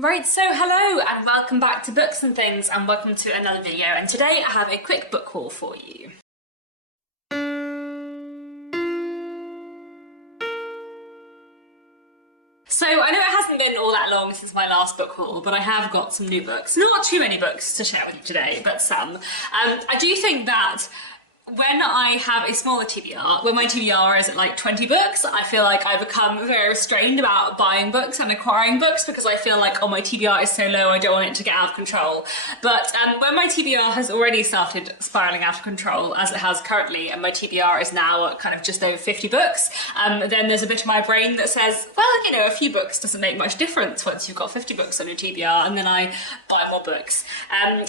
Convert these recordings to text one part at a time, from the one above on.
Right, so hello and welcome back to Books and Things and welcome to another video, and today I have a quick book haul for you. So I know it hasn't been all that long since my last book haul, but I have got some new books. Not too many books to share with you today, but some. I do think that when I have a smaller TBR, when my TBR is at like 20 books, I feel like I become very restrained about buying books and acquiring books because I feel like, oh, my TBR is so low, I don't want it to get out of control. But when my TBR has already started spiraling out of control, as it has currently, and my TBR is now at kind of just over 50 books, then there's a bit of my brain that says, well, you know, a few books doesn't make much difference once you've got 50 books on your TBR, and then I buy more books.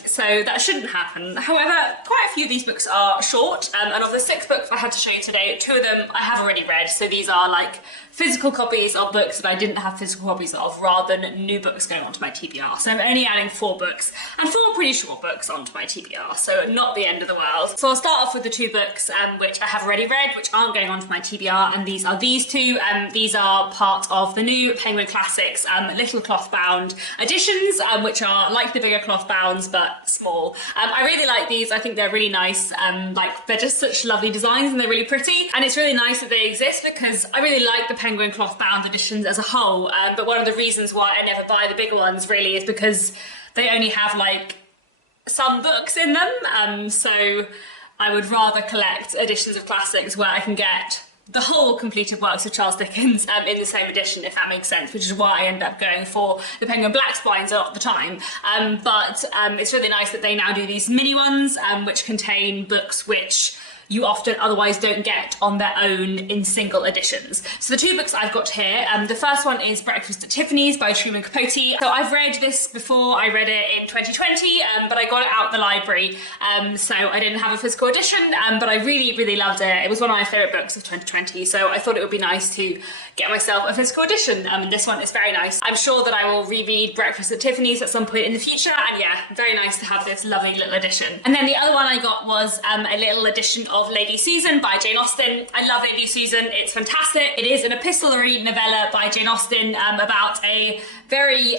So that shouldn't happen. However, quite a few of these books are short. And of the 6 books I had to show you today, 2 of them I have already read, so these are like physical copies of books that I didn't have physical copies of, rather than new books going onto my TBR. So I'm only adding 4 books, and 4 pretty short books onto my TBR, so not the end of the world. So I'll start off with the 2 books which I have already read, which aren't going onto my TBR, and these are these 2. These are part of the new Penguin Classics little cloth bound editions, which are like the bigger cloth bounds but small. I really like these. I think they're really nice. Like, they're just such lovely designs and they're really pretty, and it's really nice that they exist because I really like the Penguin cloth bound editions as a whole, but one of the reasons why I never buy the bigger ones really is because they only have like some books in them, so I would rather collect editions of classics where I can get the whole completed works of Charles Dickens in the same edition, if that makes sense, which is why I end up going for the Penguin Black Spines a lot of the time. But it's really nice that they now do these mini ones which contain books which you often otherwise don't get on their own in single editions. So the 2 books I've got here, the first one is Breakfast at Tiffany's by Truman Capote. So I've read this before. I read it in 2020, but I got it out of the library, so I didn't have a physical edition, but I really, really loved it. It was one of my favourite books of 2020, so I thought it would be nice to get myself a physical edition, and this one is very nice. I'm sure that I will reread Breakfast at Tiffany's at some point in the future, and yeah, very nice to have this lovely little edition. And then the other one I got was a little edition of Lady Susan by Jane Austen. I love Lady Susan. It's fantastic. It is an epistolary novella by Jane Austen about a very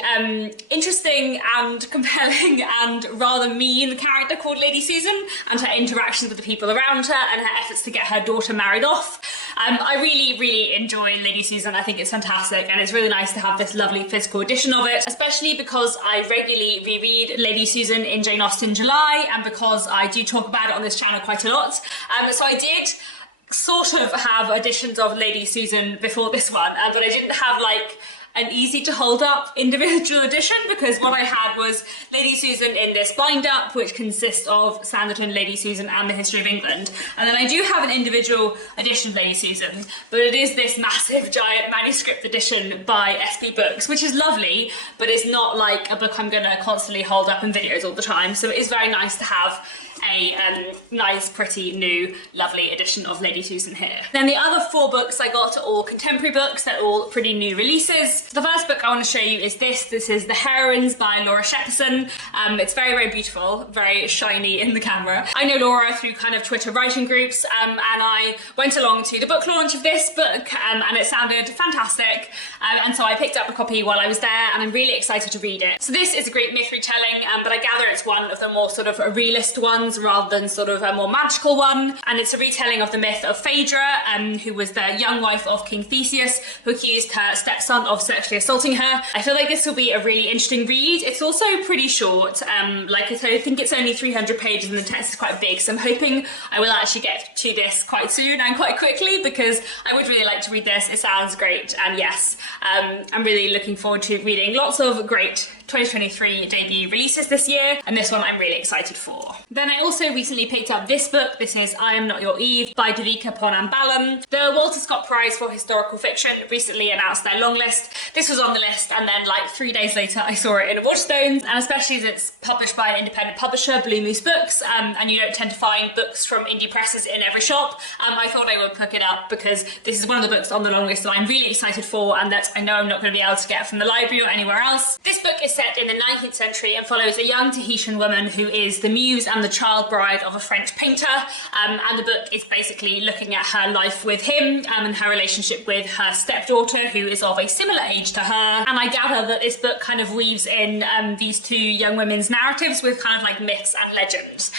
interesting and compelling and rather mean character called Lady Susan, and her interactions with the people around her and her efforts to get her daughter married off. I really, really enjoy Lady Susan. I think it's fantastic, and it's really nice to have this lovely physical edition of it, especially because I regularly reread Lady Susan in Jane Austen July, and because I do talk about it on this channel quite a lot. So I did sort of have editions of Lady Susan before this one, but I didn't have like an easy to hold up individual edition, because what I had was Lady Susan in this bind up, which consists of Sanditon, Lady Susan and the History of England, and then I do have an individual edition of Lady Susan, but it is this massive giant manuscript edition by SB Books, which is lovely, but it's not like a book I'm gonna constantly hold up in videos all the time, so it is very nice to have a nice, pretty, new, lovely edition of Lady Susan here. Then the other 4 books I got are all contemporary books. They're all pretty new releases. The first book I want to show you is this. This is The Heroines by Laura Shepperson. It's very, very beautiful, very shiny in the camera. I know Laura through kind of Twitter writing groups, and I went along to the book launch of this book, and it sounded fantastic, and so I picked up a copy while I was there, and I'm really excited to read it. So this is a great myth retelling, but I gather it's one of the more sort of realist ones rather than sort of a more magical one, and it's a retelling of the myth of Phaedra, who was the young wife of King Theseus, who accused her stepson of sexually assaulting her. I feel like this will be a really interesting read. It's also pretty short, like I think it's only 300 pages and the text is quite big, so I'm hoping I will actually get to this quite soon and quite quickly, because I would really like to read this. It sounds great, and yes, I'm really looking forward to reading lots of great 2023 debut releases this year, and this one I'm really excited for. Then I also recently picked up this book. This is I Am Not Your Eve by Devika Ponambalam. The Walter Scott Prize for Historical Fiction recently announced their long list. This was on the list, and then like 3 days later I saw it in a Waterstones, and especially as it's published by an independent publisher, Blue Moose Books, and you don't tend to find books from indie presses in every shop, I thought I would pick it up because this is one of the books on the long list that I'm really excited for, and that I know I'm not going to be able to get from the library or anywhere else. This book is set in the 19th century and follows a young Tahitian woman who is the muse and the child bride of a French painter, and the book is basically looking at her life with him and her relationship with her stepdaughter, who is of a similar age to her. And I gather that this book kind of weaves in these two young women's narratives with kind of like myths and legends.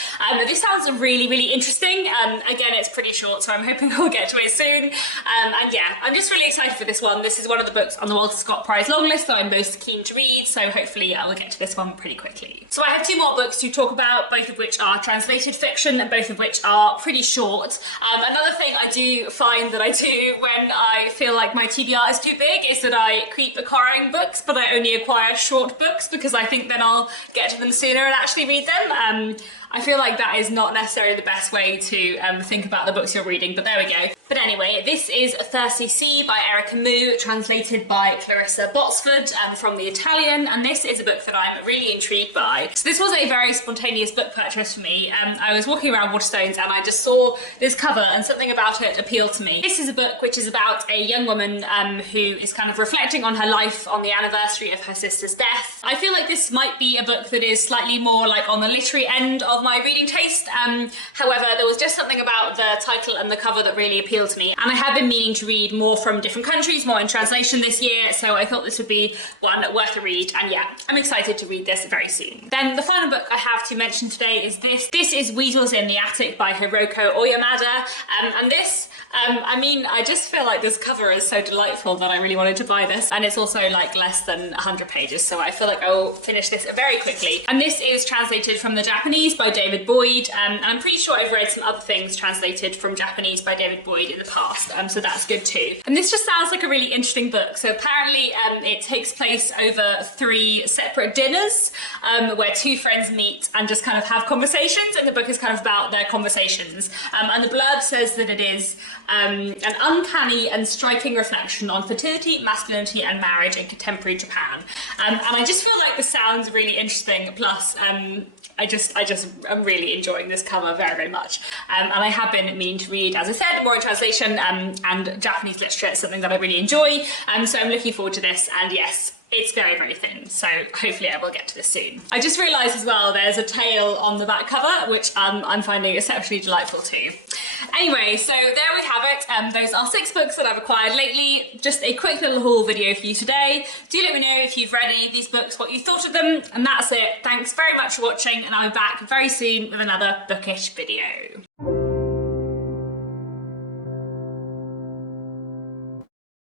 This sounds really, really interesting. Again, it's pretty short, so I'm hoping we'll get to it soon. And yeah, I'm just really excited for this one. This is one of the books on the Walter Scott Prize longlist that I'm most keen to read, so hopefully I will get to this one pretty quickly. So I have two more books to talk about, both of which are translated fiction and both of which are pretty short. Another thing I do find that I do when I feel like my TBR is too big is that I keep acquiring books, but I only acquire short books because I think then I'll get to them sooner and actually read them. I feel like that is not necessarily the best way to think about the books you're reading, but there we go. But anyway, this is Thirsty Sea by Erica Moo, translated by Clarissa Botsford from the Italian, and this is a book that I'm really intrigued by. So this was a very spontaneous book purchase for me. I was walking around Waterstones and I just saw this cover and something about it appealed to me. This is a book which is about a young woman who is kind of reflecting on her life on the anniversary of her sister's death. I feel like this might be a book that is slightly more like on the literary end of my reading taste. However, there was just something about the title and the cover that really appealed to me, and I have been meaning to read more from different countries, more in translation this year, so I thought this would be one worth a read, and yeah, I'm excited to read this very soon. Then the final book I have to mention today is this. This is Weasels in the Attic by Hiroko Oyamada, and this, I mean, I just feel like this cover is so delightful that I really wanted to buy this, and it's also like less than 100 pages, so I feel like I will finish this very quickly. And this is translated from the Japanese by David Boyd, and I'm pretty sure I've read some other things translated from Japanese by David Boyd in the past, so that's good too. And this just sounds like a really interesting book. So apparently it takes place over 3 separate dinners where 2 friends meet and just kind of have conversations, and the book is kind of about their conversations. And the blurb says that it is an uncanny and striking reflection on fertility, masculinity and marriage in contemporary Japan. And I just feel like this sounds really interesting, plus I'm really enjoying this cover very, very much. And I have been meaning to read, as I said, more in translation, and Japanese literature is something that I really enjoy. So I'm looking forward to this, and yes, it's very, very thin, so hopefully I will get to this soon. I just realised as well there's a tail on the back cover, which I'm finding exceptionally delightful too. Anyway, so there we have it. Those are 6 books that I've acquired lately. Just a quick little haul video for you today. Do let me know if you've read any of these books, what you thought of them, and that's it. Thanks very much for watching, and I'll be back very soon with another bookish video.